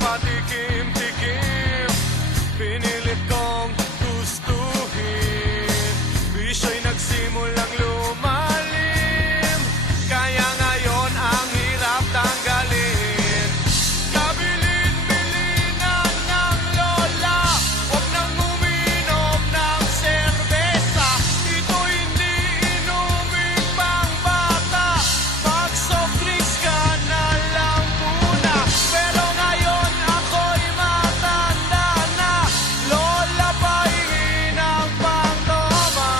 patikim-tikim, pinilit kong gustuhin. Bisyo'y nagsimulang lumalim, kaya ngayon ang hirap tanggalin. Kabilin-bilinan ng lola, huwag nang uminom ng serbesa. Ito hindi inuming pang bata, mag-soft drinks ka na lang muna. Pero ngayon ako'y matanda na, lola pahingi ng pangtoma.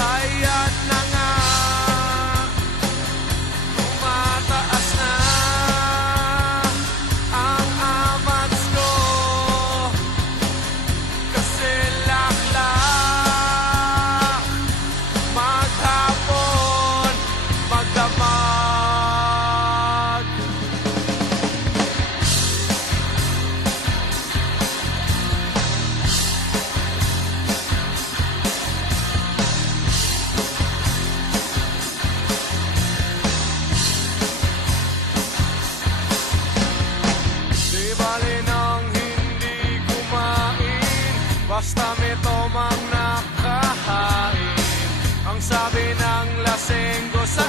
Ayan na nga, tumataas na ang amats ko, kasi laklak maghapon magdamag. Di bali nang hindi kumain, basta may tomang nakahain. Ang sabi ng lasenggo sa